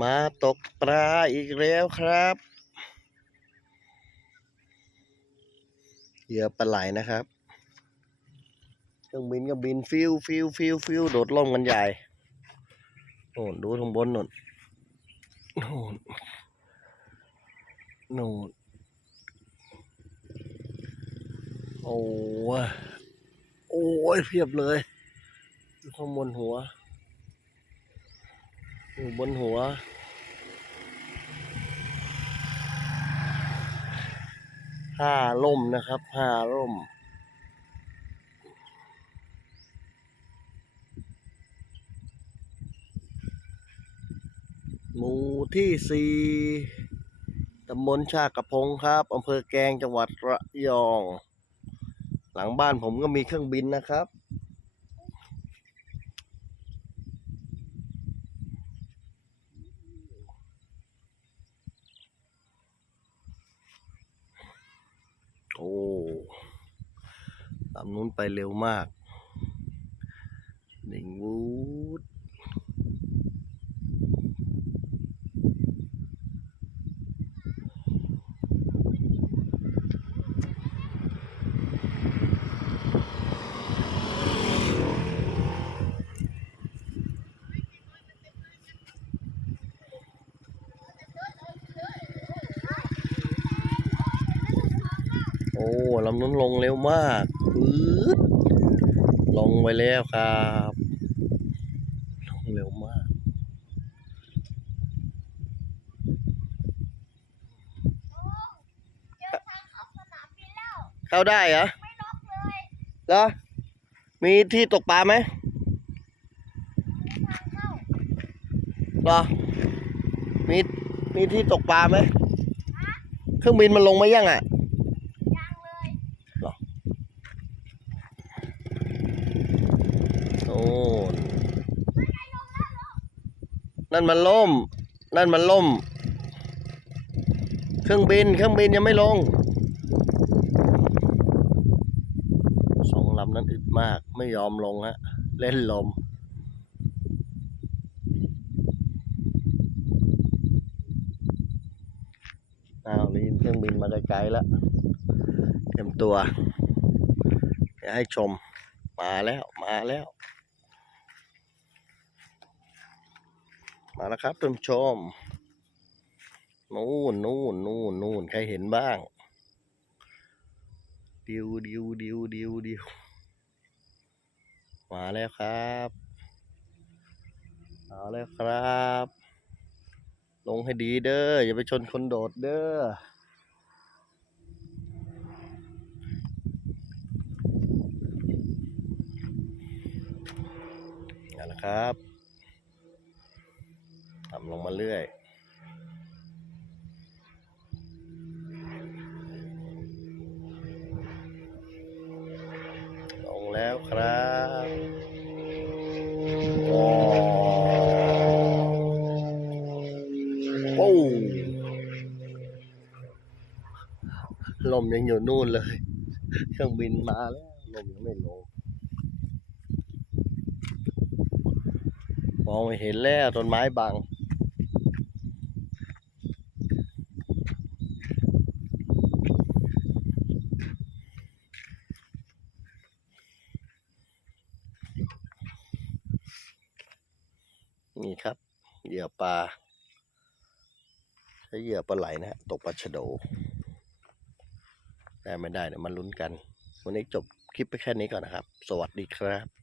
มาตกปลาอีกแล้วครับเหยื่อปลาไหลนะครับเครื่องบินก็บินฟิวฟิวฟิวฟิวโดดล่มกันใหญ่โน่นดูทางบนโน่นโน่นโน่นโอ้โอ้ยเพียบเลย ข้างบนหัว อยู่บนหัวห้าล่มนะครับห้าล่ม หมู่ที่สี่ตำบลชากระพงครับอำเภอแกงจังหวัดระยอง หลังบ้านผมก็มีเครื่องบินนะครับ โอ้ ลำนู้นไปเร็วมากหนึ่งวูดโอ้ลำนู้นลงเร็วมาก ปื๊ดลงไปแล้วครับ ลงเร็วมากเจอทางเขาสนามบินแล้วเข้าได้เหรอไม่ล็อกเลยเหรอมีที่ตกปลาไหมทางเข้าเหรอ มี มีที่ตกปลาไหม เครื่องบินมันลงมายังอะ ยังเลย โอ้นนั่นมันล่ม นั่นมันล่ม เครื่องบิน เครื่องบินยังไม่ลง สองลำนั้นอึดมาก ไม่ยอมลงฮะ เล่นลม อ้าวได้ยินเครื่องบินมาไกลๆแล้ว เตรียมตัว จะให้ชม มาแล้ว มาแล้ว มาแล้วครับท่านผู้ชม นู่นนู่นนู่นนู่นใครเห็นบ้าง ดิวดิวดิวดิวดิวมาแล้วครับ มาแล้วครับ ลงให้ดีเด้อ อย่าไปชนคนโดดเด้อนั่นแหละครับำลงมาเรื่อยลงแล้วครับว้าวโอ้ลมยังอยู่นู่นเลย เครื่องบินมาแล้ว ลมยังไม่ลงมองไม่เห็นแล้วต้นไม้บัง นี่ครับ เหยื่อปลาใช้เหยื่อปลาไหลนะฮะตกปลาฉโด ได้ไม่ได้เดี๋ยวมาลุ้นกัน วันนี้จบคลิปไปแค่นี้ก่อนนะครับ สวัสดีครับ